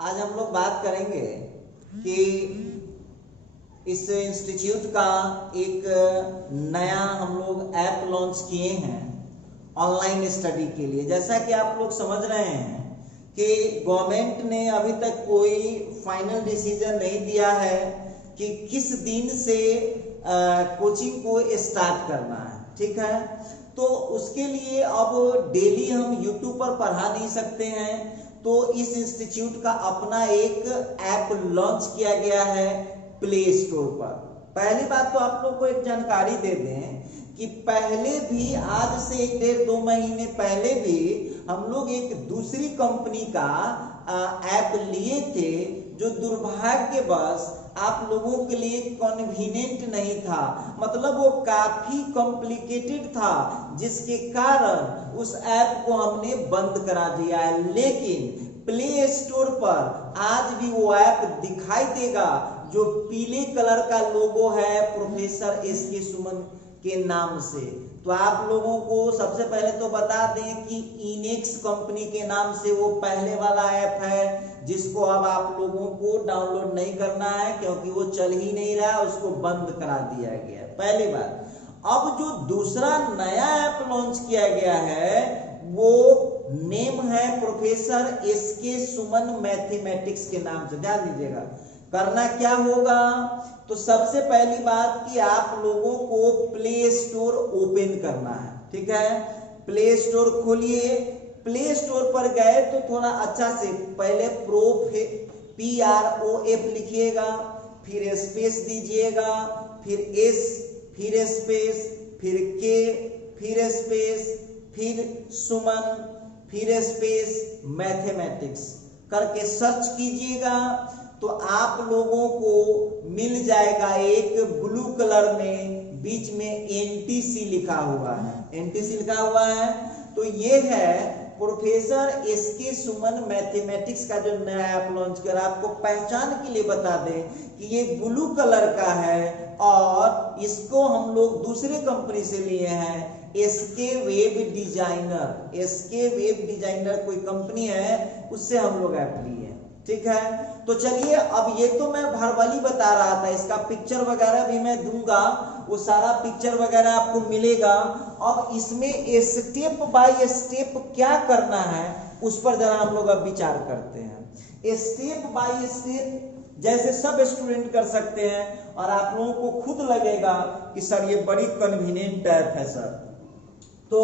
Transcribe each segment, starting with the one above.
आज हम लोग बात करेंगे कि इस इंस्टीट्यूट का एक नया हम लोग ऐप लॉन्च किए हैं ऑनलाइन स्टडी के लिए। जैसा कि आप लोग समझ रहे हैं कि गवर्नमेंट ने अभी तक कोई फाइनल डिसीजन नहीं दिया है कि किस दिन से कोचिंग को स्टार्ट करना है, ठीक है। तो उसके लिए अब डेली हम यूट्यूब पर पढ़ा नहीं सकते हैं, तो इस इंस्टीट्यूट का अपना एक ऐप लॉन्च किया गया है प्ले स्टोर पर। पहली बात तो आप लोग को एक जानकारी दे दें कि पहले भी आज से 1-1.5-2 महीने पहले भी हम लोग एक दूसरी कंपनी का ऐप लिए थे, जो दुर्भाग्यवश आप लोगों के लिए कन्वीनियंट नहीं था। मतलब वो काफी कॉम्प्लिकेटेड था, जिसके कारण उस ऐप को हमने बंद करा दिया है। लेकिन प्ले स्टोर पर आज भी वो ऐप दिखाई देगा जो पीले कलर का लोगो है प्रोफेसर एसके सुमन के नाम से। तो आप लोगों को सबसे पहले तो बता दें कि इनेक्स कंपनी के नाम से वो पहले वाला ऐप है, जिसको अब आप लोगों को डाउनलोड नहीं करना है क्योंकि वो चल ही नहीं रहा, उसको बंद करा दिया गया। पहली बात। अब जो दूसरा नया ऐप लॉन्च किया गया है वो नेम है प्रोफेसर एसके सुमन मैथमेटिक्स के नाम से। ध्यान दीजिएगा, करना क्या होगा तो सबसे पहली बात कि आप लोगों को प्ले स्टोर ओपन करना है, ठीक है। प्ले स्टोर खोलिए। प्ले स्टोर पर गए तो थोड़ा अच्छा से पहले PROF लिखिएगा, फिर स्पेस दीजिएगा, फिर S, फिर स्पेस, फिर K, फिर स्पेस, फिर सुमन, फिर स्पेस मैथमेटिक्स करके सर्च कीजिएगा तो आप लोगों को मिल जाएगा एक ब्लू कलर में, बीच में NTC लिखा हुआ है। NTC लिखा हुआ है तो ये है प्रोफेसर एसके सुमन मैथमेटिक्स का जो नया ऐप लॉन्च कर। आपको पहचान के लिए बता दें कि ये ब्लू कलर का है और इसको हम लोग दूसरे कंपनी से लिए हैं, SK web designer. SK web designer कोई कंपनी है, उससे हम लोग ऐप लिए हैं, ठीक है। तो चलिए, अब ये तो मैं भरवली बता रहा था, इसका पिक्चर वगैरह भी मैं दूंगा, वो सारा पिक्चर वगैरह आपको मिलेगा। अब इसमें स्टेप बाय स्टेप क्या करना है उस पर जरा हम लोग अब विचार करते हैं। स्टेप बाय स्टेप जैसे सब स्टूडेंट कर सकते हैं और आप लोगों को खुद लगेगा कि सर ये बड़ी कन्वीनियंट ऐप है सर। तो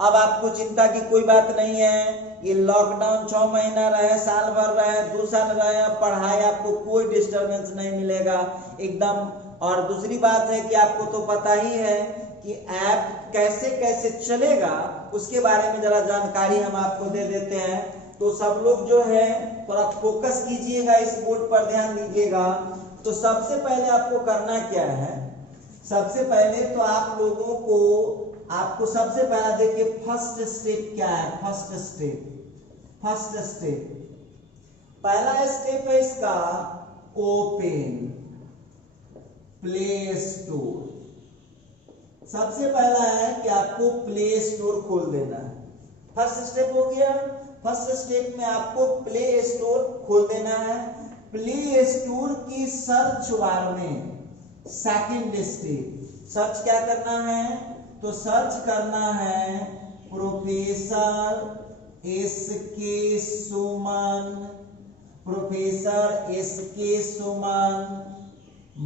अब आपको चिंता की कोई बात नहीं है। ये लॉकडाउन 6 महीना रहे, साल भर रहे, 2 साल रहे, पढ़ाई आपको कोई डिस्टरबेंस नहीं मिलेगा एकदम। और दूसरी बात है कि आपको तो पता ही है कि ऐप कैसे कैसे चलेगा, उसके बारे में जरा जानकारी हम आपको दे देते हैं। तो सब लोग जो है थोड़ा फोकस कीजिएगा, इस बोर्ड पर ध्यान दीजिएगा। तो सबसे पहले आपको करना क्या है, सबसे पहले तो आप लोगों को आपको सबसे पहला देखिए फर्स्ट स्टेप क्या है। फर्स्ट स्टेप पहला स्टेप है इसका ओपन प्ले स्टोर। सबसे पहला है कि आपको प्ले स्टोर खोल देना है। फर्स्ट स्टेप हो गया। फर्स्ट स्टेप में आपको प्ले स्टोर खोल देना है। प्ले स्टोर की सर्च बार में सेकंड स्टेप सर्च क्या करना है तो सर्च करना है प्रोफेसर एसके सुमन, प्रोफेसर एसके सुमन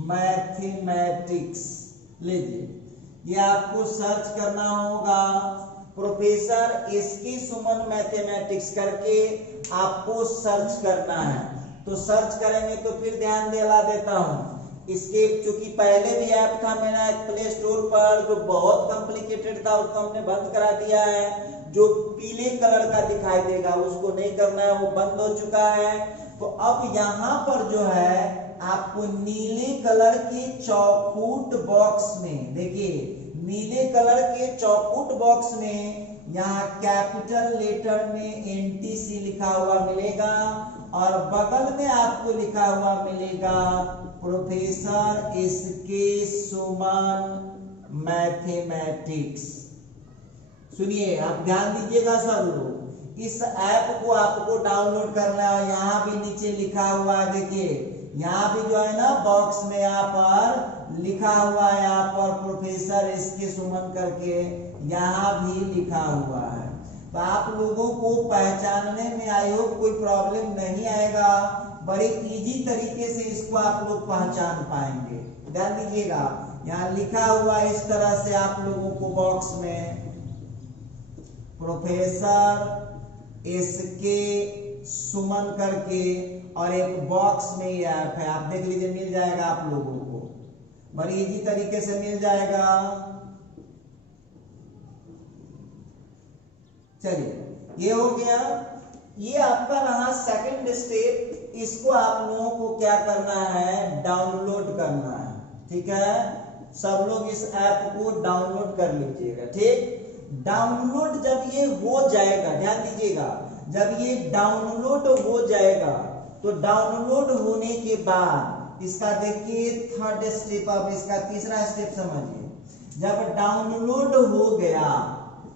मैथमेटिक्स। लीजिए, ये आपको सर्च करना होगा प्रोफेसर एसके सुमन मैथमेटिक्स करके आपको सर्च करना है। तो सर्च करेंगे तो फिर ध्यान दिला देता हूं, इसके चूंकि पहले भी ऐप था मेरा एक प्ले स्टोर पर जो बहुत कॉम्प्लिकेटेड था, उसको हमने बंद करा दिया है। जो पीले कलर का दिखाई देगा उसको नहीं करना है, वो बंद हो चुका है। तो अब यहाँ पर जो है आपको नीले कलर के चौखुट बॉक्स में, देखिए नीले कलर के चौखुट बॉक्स में यहाँ कैपिटल लेटर में NTC लिखा हुआ मिलेगा और बगल में आपको लिखा हुआ मिलेगा प्रोफेसर एसके सुमन मैथमेटिक्स। सुनिए, आप ध्यान दीजिएगा सब लोग, इस ऐप को आपको डाउनलोड करना है। यहाँ भी नीचे लिखा हुआ है, देखिए यहाँ भी जो है ना बॉक्स में यहाँ पर लिखा हुआ है, यहाँ पर प्रोफेसर एसके सुमन करके यहाँ भी लिखा हुआ है। तो आप लोगों को पहचानने में आई होप कोई प्रॉब्लम नहीं आएगा, बड़े इजी तरीके से इसको आप लोग पहचान पाएंगे। ध्यान दीजिएगा, यहाँ लिखा हुआ इस तरह से आप लोगों को बॉक्स में प्रोफेसर एसके सुमन करके, और एक बॉक्स में ये ऐप है, आप देख लीजिए मिल जाएगा आप लोगों को, बड़ी इजी तरीके से मिल जाएगा। चलिए ये हो गया, ये आपका रहा सेकंड स्टेप। इसको आप लोगों को क्या करना है, डाउनलोड करना है। ठीक है, सब लोग इस ऐप को डाउनलोड कर लीजिएगा। ठीक, डाउनलोड जब ये हो जाएगा, ध्यान दीजिएगा, जब ये डाउनलोड हो जाएगा तो डाउनलोड होने के बाद इसका देखिए थर्ड स्टेप, अब इसका तीसरा स्टेप समझिए। जब डाउनलोड हो गया,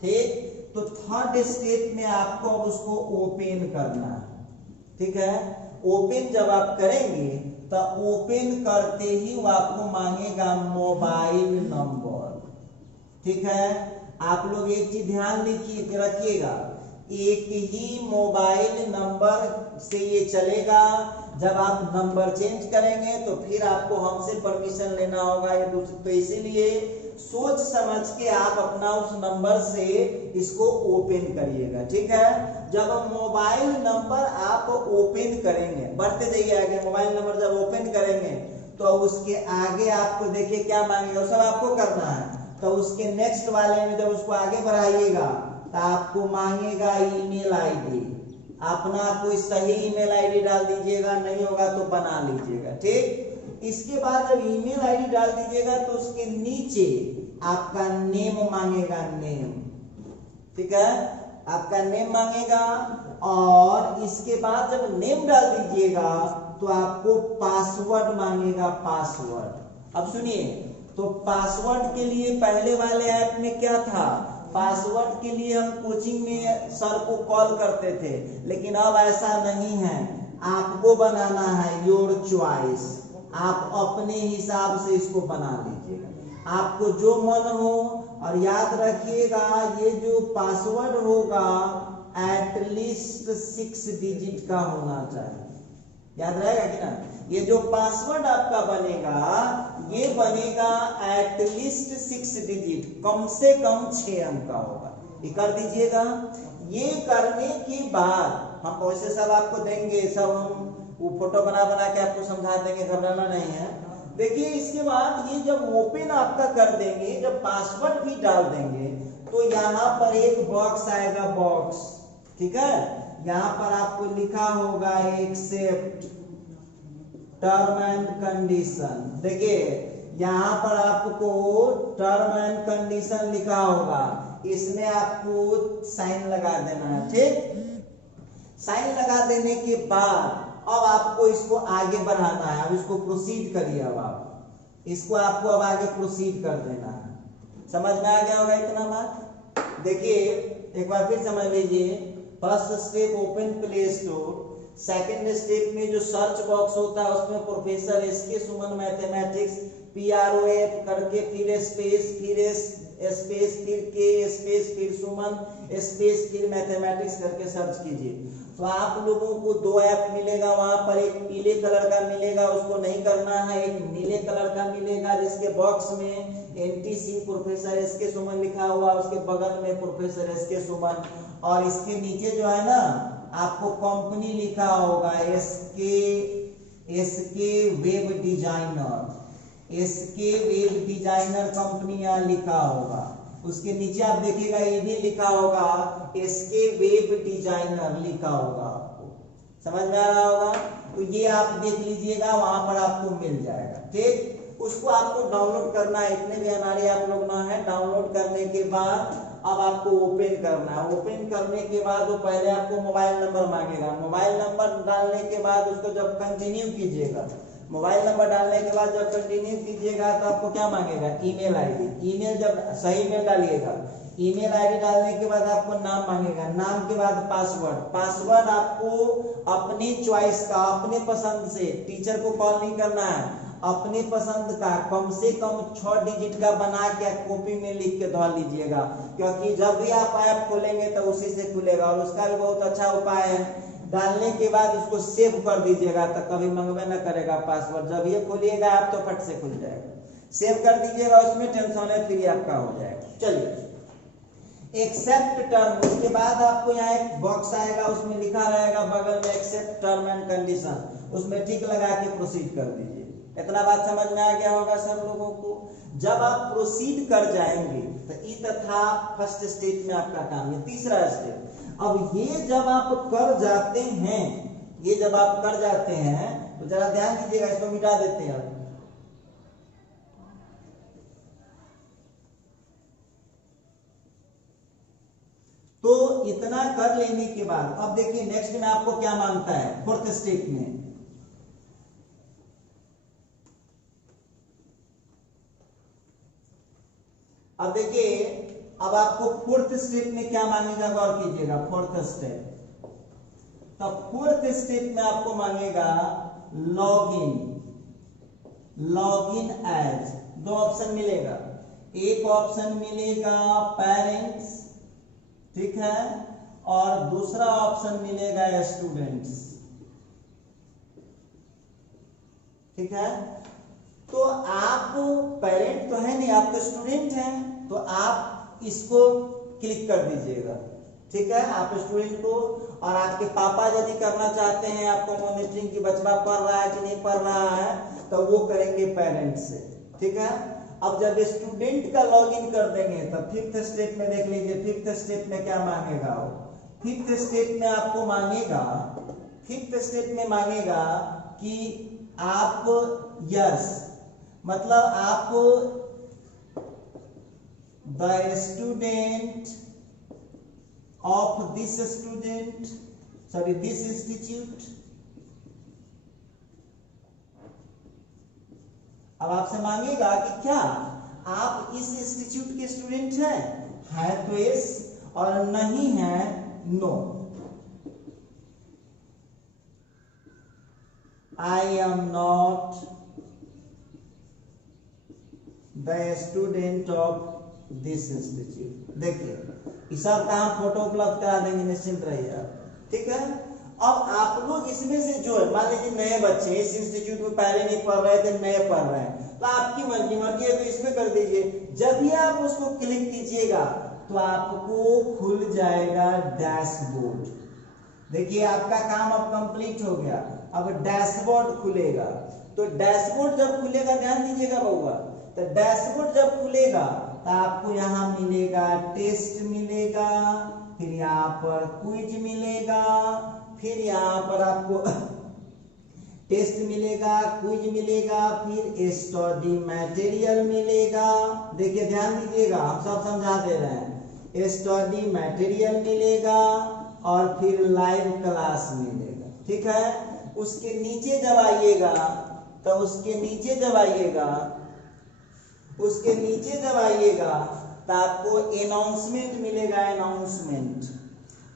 ठीक, तो थर्ड स्टेप में आपको अब उसको ओपन करना है। ठीक है, ओपन जब आप करेंगे तो ओपन करते ही वो आपको मांगेगा मोबाइल नंबर। ठीक है, आप लोग एक चीज ध्यान रखिएगा, एक ही मोबाइल नंबर से ये चलेगा। जब आप नंबर चेंज करेंगे तो फिर आपको हमसे परमिशन लेना होगा या दूसरे, तो इसीलिए सोच समझ के आप अपना उस नंबर से इसको ओपन करिएगा। ठीक है, जब मोबाइल नंबर आप ओपन करेंगे, बढ़ते जाइए आगे, मोबाइल नंबर जब ओपन करेंगे तो उसके आगे आपको देखिए क्या मांगेगा, सब आपको करना है। तो उसके नेक्स्ट वाले में जब उसको आगे बढ़ाइएगा तो आपको मांगेगा ईमेल आईडी, अपना कोई सही ईमेल आईडी डाल दीजिएगा, नहीं होगा तो बना लीजिएगा। ठीक, इसके बाद जब ईमेल आईडी डाल दीजिएगा तो उसके नीचे आपका नेम मांगेगा, नेम। ठीक है, आपका नेम मांगेगा, और इसके बाद जब नेम डाल दीजिएगा तो आपको पासवर्ड मांगेगा, पासवर्ड। अब सुनिए, तो पासवर्ड के लिए पहले वाले ऐप में क्या था, पासवर्ड के लिए हम कोचिंग में सर को कॉल करते थे, लेकिन अब ऐसा नहीं है, आपको बनाना है, योर चॉइस। आप अपने हिसाब से इसको बना लीजिएगा, आपको जो मन हो। और याद रखिएगा, ये जो पासवर्ड होगा एटलीस्ट 6 डिजिट का होना चाहिए। याद रहेगा कि ना, ये जो पासवर्ड आपका बनेगा ये बनेगा एटलीस्ट 6 डिजिट, कम से कम 6 अंक का होगा। ये कर दीजिएगा। ये करने के बाद हम पैसे सब आपको देंगे, सब हम वो फोटो बना बना के आपको समझा देंगे, घबराना नहीं है। देखिए, इसके बाद ये जब ओपन आपका कर देंगे, जब पासवर्ड भी डाल देंगे तो यहाँ पर एक बॉक्स आएगा, बॉक्स। ठीक है, यहाँ पर आपको लिखा होगा एक्सेप्ट टर्म एंड कंडीशन। देखिए यहाँ पर आपको टर्म एंड कंडीशन लिखा होगा, इसमें आपको साइन लगा देना है। ठीक, साइन लगा देने के बाद अब आपको इसको आगे बढ़ाना है। अब इसको प्रोसीड करिए, अब आप इसको आपको अब आगे प्रोसीड कर देना है। समझ में आ गया होगा इतना बात। देखिए एक बार फिर समझ लीजिए, first step open play store, second step में जो सर्च बॉक्स होता है उसमें प्रोफेसर एसके सुमन मैथमेटिक्स PROF करके फिर स्पेस, फिर स्पेस, फिर के स्पेस, फिर सुमन स्पेस, फिर मैथमेटिक्स करके सर्च कीजिए। तो आप लोगों को 2 ऐप मिलेगा, वहां पर एक पीले कलर का मिलेगा, उसको नहीं करना है, एक नीले कलर का मिलेगा जिसके बॉक्स में NTC प्रोफेसर एसके सुमन लिखा हुआ, उसके बगल में प्रोफेसर एसके सुमन, और इसके नीचे जो है ना आपको कंपनी लिखा होगा SK web designer, SK web designer company यहाँ लिखा होगा। उसके नीचे आप देखिएगा ये भी लिखा होगा एसके वेब डिजाइनर लिखा होगा, आपको समझ में आ रहा होगा। तो ये आप देख लीजिएगा, वहां पर आपको मिल जाएगा। ठीक, उसको आपको डाउनलोड करना है, इतने भी अनाड़ी आप लोग ना है। डाउनलोड करने के बाद अब आपको ओपन करना है। ओपन करने के बाद वो पहले आपको मोबाइल नंबर मांगेगा, मोबाइल नंबर डालने के बाद उसको जब कंटिन्यू कीजिएगा, मोबाइल नंबर डालने के बाद जब कंटिन्यू कीजिएगा तो आपको क्या मांगेगा, ईमेल आईडी। ईमेल जब सही ईमेल डालिएगा, ईमेल आईडी डालने के बाद आपको नाम मांगेगा, नाम के बाद पासवर्ड। पासवर्ड आपको अपने चॉइस का, अपने पसंद से, टीचर को कॉल नहीं करना है, अपने पसंद का कम से कम 6 डिजिट का बना के कॉपी में लिख के धर लीजिएगा, क्योंकि जब भी आप ऐप खोलेंगे तो उसी से खुलेगा। और उसका भी बहुत अच्छा उपाय है, डालने के बाद उसको सेव कर दीजिएगा तो कभी मंगवे ना करेगा पासवर्ड। जब ये खोलिएगा आप तो फट से खुल जाएगा। सेव कर दीजिएगा, उसमें टेंशन है फ्री आपका हो जाएगा। चलिए एक्सेप्ट टर्म, उसके बाद आपको यहाँ एक बॉक्स आएगा, उसमें लिखा रहेगा बगल में एक्सेप्ट टर्म एंड कंडीशन, उसमें टिक लगा के प्रोसीड कर दीजिए। इतना बात समझ में आ गया होगा सब लोगों को। जब आप प्रोसीड कर जाएंगे तो ये था फर्स्ट स्टेप में आपका काम। ये तीसरा स्टेप। अब ये जब आप कर जाते हैं, ये जब आप कर जाते हैं तो जरा ध्यान दीजिएगा, इसको मिटा देते हैं। तो इतना कर लेने के बाद अब देखिए नेक्स्ट में आपको क्या मांगता है फोर्थ स्टेप में। अब देखिए अब आपको फोर्थ स्टेप में क्या मांगेगा, गौर कीजिएगा। फोर्थ स्टेप, तो फोर्थ स्टेप में आपको मांगेगा लॉगिन, लॉगिन एज। दो ऑप्शन मिलेगा, एक ऑप्शन मिलेगा पेरेंट्स, ठीक है, और दूसरा ऑप्शन मिलेगा स्टूडेंट्स, ठीक है। तो आप पेरेंट तो है नहीं, आप तो स्टूडेंट हैं, तो आप इसको क्लिक कर दीजिएगा, ठीक है। आप स्टूडेंट को, और आपके पापा यदि करना चाहते हैं आपको मॉनिटरिंग की बच्चा पढ़ रहा है कि नहीं पढ़ रहा है, तो वो करेंगे पेरेंट्स से, ठीक है। अब जब स्टूडेंट का लॉगिन कर देंगे तो फिफ्थ स्टेप में देख लीजिए, फिफ्थ स्टेप में क्या मांगेगा वो। फिफ्थ स्टेप में आपको मांगेगा, फिफ्थ स्टेप में मांगेगा कि आप यस, मतलब आप the student of this student, sorry this institute. अब आपसे मांगेगा कि क्या आप इस इंस्टीट्यूट के स्टूडेंट हैं तो यस, और नहीं है no. I am not the student of this institute. देखिए इस सब का हम फोटो उपलब्ध करा देंगे, निश्चिंत रहिए आप, ठीक है। अब आप लोग इसमें से जो है, मान लीजिए नए बच्चे इस इंस्टीट्यूट में पहले नहीं पढ़ रहे थे, नए पढ़ रहे हैं, तो आपकी मर्जी है तो इसमें कर दीजिए। जब भी आप उसको क्लिक कीजिएगा तो आपको खुल जाएगा डैशबोर्ड। देखिए आपका काम अब कंप्लीट हो गया, अब डैशबोर्ड खुलेगा। तो डैशबोर्ड जब खुलेगा, ध्यान दीजिएगा बउआ, तो डैशबोर्ड जब खुलेगा तो आपको यहाँ मिलेगा टेस्ट मिलेगा, फिर यहाँ पर क्विज मिलेगा, फिर यहाँ पर आपको टेस्ट मिलेगा, क्विज मिलेगा, फिर स्टडी मटेरियल मिलेगा। देखिए ध्यान दीजिएगा, हम सब समझा दे रहे हैं। स्टडी मटेरियल मिलेगा और फिर लाइव क्लास मिलेगा, ठीक है। उसके नीचे जब आइएगा तो उसके नीचे जब आइएगा तो आपको अनाउंसमेंट मिलेगा, अनाउंसमेंट।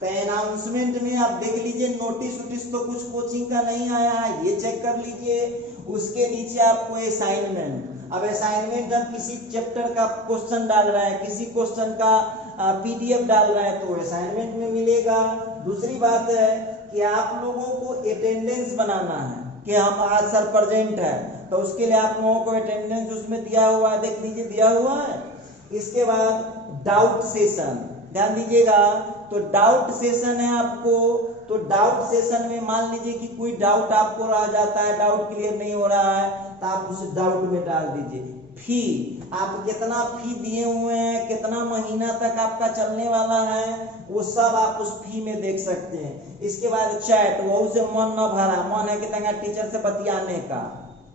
तो अनाउंसमेंट में आप देख लीजिए नोटिस वोटिस तो कुछ कोचिंग का नहीं आया है, ये चेक कर लीजिए। उसके नीचे आपको असाइनमेंट, अब असाइनमेंट हम किसी चैप्टर का क्वेश्चन डाल रहे हैं, किसी क्वेश्चन का पीडीएफ डाल रहे हैं तो असाइनमेंट में मिलेगा। दूसरी बात है कि आप लोगों को अटेंडेंस बनाना है कि हम आज सर प्रेजेंट है, तो उसके लिए आप लोगों को अटेंडेंस उसमें दिया हुआ है, देख लीजिए दिया हुआ है। इसके बाद डाउट सेशन, ध्यान दीजिएगा, तो डाउट सेशन है आपको। तो डाउट सेशन में मान लीजिए कि कोई डाउट आपको रह जाता है, डाउट क्लियर नहीं हो रहा है, तो आप उस डाउट में डाल दीजिए। फी, आप कितना फी दिए हुए हैं, कितना महीना तक आपका चलने वाला है, वो सब आप उस फी में देख सकते हैं। इसके बाद चैट, वो से मन न भरा, मन है कि तंगा टीचर से बतियाने का,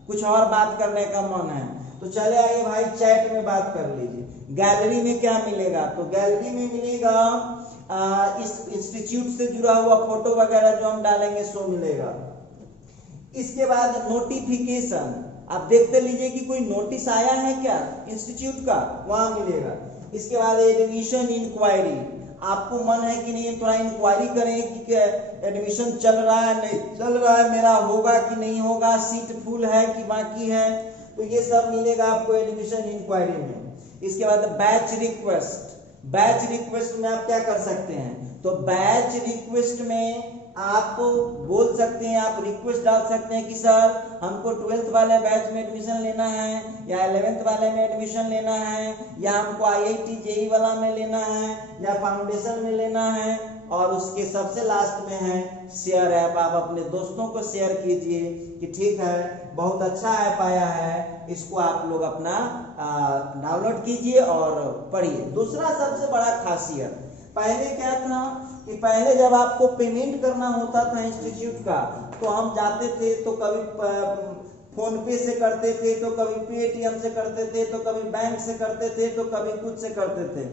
कुछ और बात करने का मन है, तो चले आइए भाई चैट में बात कर लीजिए। गैलरी में क्या मिलेगा, तो गैलरी में मिलेगा इस इंस्टीट्यूट से जुड़ा हुआ फोटो वगैरह जो हम डालेंगे सो मिलेगा। इसके बाद नोटिफिकेशन, आप देखते लीजिए कि कोई नोटिस आया है क्या इंस्टीट्यूट का, वहां मिलेगा। इसके बाद एडमिशन इंक्वायरी, आपको मन है कि नहीं थोड़ा इंक्वायरी करें कि एडमिशन चल रहा है नहीं चल रहा है, मेरा होगा कि नहीं होगा, सीट फुल है कि बाकी है, तो ये सब मिलेगा आपको एडमिशन इंक्वायरी में। इसके बाद बैच रिक्वेस्ट, बैच रिक्वेस्ट में आप क्या कर सकते हैं, तो बैच रिक्वेस्ट में आप बोल सकते हैं, आप रिक्वेस्ट डाल सकते हैं कि सर हमको 12th वाले बैच में एडमिशन लेना है, या 11th वाले में एडमिशन लेना है, या हमको IIT JEE वाला में लेना है, या फाउंडेशन में लेना है। और उसके सबसे लास्ट में है शेयर ऐप, आप अपने दोस्तों को शेयर कीजिए कि ठीक है बहुत अच्छा ऐप आया है, इसको आप लोग अपना डाउनलोड कीजिए और पढ़िए। दूसरा सबसे बड़ा खासियत, पहले क्या था कि पहले जब आपको पेमेंट करना होता था इंस्टीट्यूट का, तो हम जाते थे तो कभी फोन पे से करते थे, तो कभी पेटीएम से करते थे, तो कभी बैंक से करते थे, तो कभी कुछ से करते थे।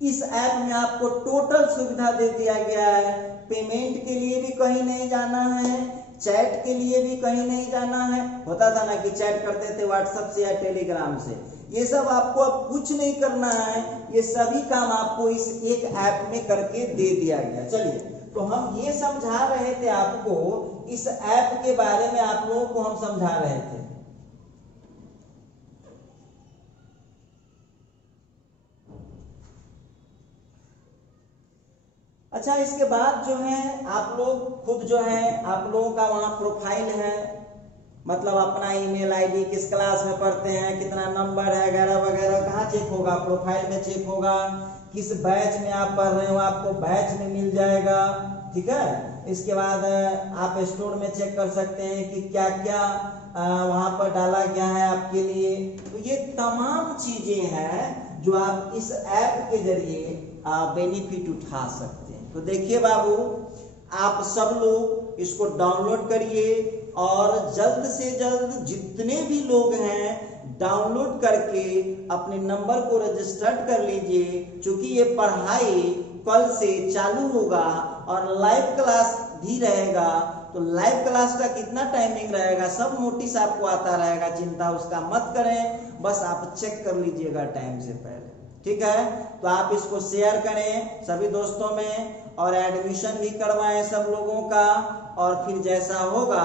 इस ऐप में आपको टोटल सुविधा दे दिया गया है, पेमेंट के लिए भी कहीं नहीं जाना है, चैट के लिए भी कहीं नहीं जाना है। होता था ना कि चैट करते थे व्हाट्सएप से या टेलीग्राम से, ये सब आपको अब कुछ नहीं करना है, ये सभी काम आपको इस एक ऐप में करके दे दिया गया। चलिए, तो हम ये समझा रहे थे आपको, इस ऐप के बारे में आप लोगों को हम समझा रहे थे। अच्छा, इसके बाद जो है आप लोग खुद जो है आप लोगों का वहां प्रोफाइल है, मतलब अपना ईमेल आईडी, किस क्लास में पढ़ते हैं, कितना नंबर है वगैरह वगैरह, कहाँ चेक होगा, प्रोफाइल में चेक होगा। किस बैच में आप पढ़ रहे हो आपको बैच में मिल जाएगा, ठीक है। इसके बाद आप स्टोर में चेक कर सकते हैं कि क्या क्या वहां पर डाला गया है आपके लिए। तो ये तमाम चीजें हैं जो आप इस ऐप के जरिए बेनिफिट उठा सकते हैं। तो देखिए बाबू, आप सब लोग इसको डाउनलोड करिए और जल्द से जल्द जितने भी लोग हैं डाउनलोड करके अपने नंबर को रजिस्टर्ड कर लीजिए, क्योंकि ये पढ़ाई कल से चालू होगा और लाइव क्लास भी रहेगा। तो लाइव क्लास का कितना टाइमिंग रहेगा सब नोटिस आपको आता रहेगा, चिंता उसका मत करें, बस आप चेक कर लीजिएगा टाइम से पहले, ठीक है। तो आप इसको शेयर करें सभी दोस्तों में और एडमिशन भी करवाएं सब लोगों का, और फिर जैसा होगा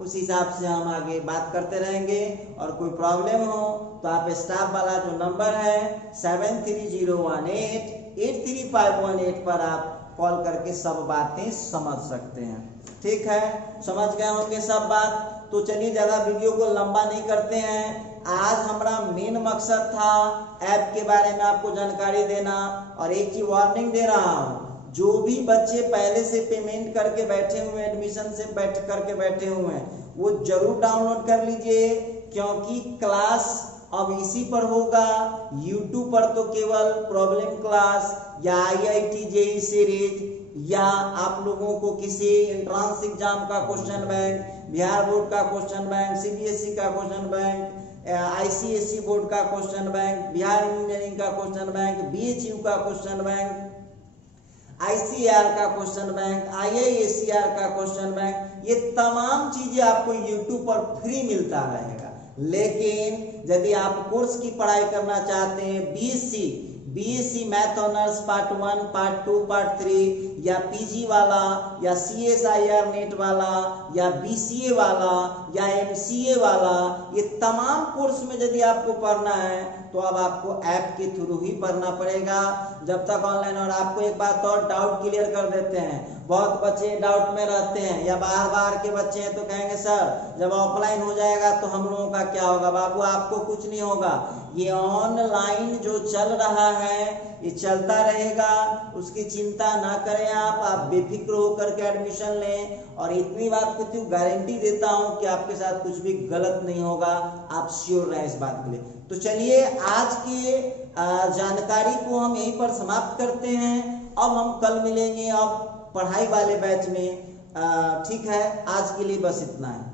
उस हिसाब से हम आगे बात करते रहेंगे। और कोई प्रॉब्लम हो तो आप स्टाफ वाला जो नंबर है 7301883518 पर आप कॉल करके सब बातें समझ सकते हैं, ठीक है। समझ गए होंगे सब बात। तो चलिए ज़्यादा वीडियो को लंबा नहीं करते हैं। आज हमारा मेन मकसद था ऐप के बारे में आपको जानकारी देना। और एक ही वार्निंग दे रहा हूँ, जो भी बच्चे पहले से पेमेंट करके बैठे हुए, एडमिशन से करके बैठे हुए हैं, वो जरूर डाउनलोड कर लीजिए, क्योंकि क्लास अब इसी पर होगा। YouTube पर तो केवल प्रॉब्लम क्लास या IIT JEE सीरीज, या आप लोगों को किसी एंट्रांस एग्जाम का क्वेश्चन बैंक, बिहार बोर्ड का क्वेश्चन बैंक, CBSE का क्वेश्चन बैंक, ICSE बोर्ड का क्वेश्चन बैंक, बिहार इंजीनियरिंग का क्वेश्चन बैंक, BHU का क्वेश्चन बैंक, ICAR का क्वेश्चन बैंक, IISER का क्वेश्चन बैंक, ये तमाम चीजें आपको YouTube पर फ्री मिलता रहेगा। लेकिन यदि आप कोर्स की पढ़ाई करना चाहते हैं, BSc math honours part 1, part 2, part 3, या PG वाला, या CSIR नेट वाला, या BCA वाला, या MCA वाला, ये तमाम कोर्स में यदि आपको पढ़ना है तो अब आपको ऐप के थ्रू ही पढ़ना पड़ेगा जब तक ऑनलाइन। और आपको एक बात और डाउट क्लियर कर देते हैं, बहुत बच्चे डाउट में रहते हैं, या बाहर के बच्चे हैं तो कहेंगे सर जब ऑफलाइन हो जाएगा तो हम लोगों का क्या होगा। बाबू आपको कुछ नहीं होगा, ये ऑनलाइन जो चल रहा है ये चलता रहेगा, उसकी चिंता ना करें आप बेफिक्र होकर के एडमिशन लें। और इतनी बात को तो गारंटी देता हूं कि आपके साथ कुछ भी गलत नहीं होगा, आप श्योर रहें इस बात के लिए। तो चलिए आज की जानकारी को हम यहीं पर समाप्त करते हैं। अब हम कल मिलेंगे अब पढ़ाई वाले बैच में, ठीक है। आज के लिए बस इतना है।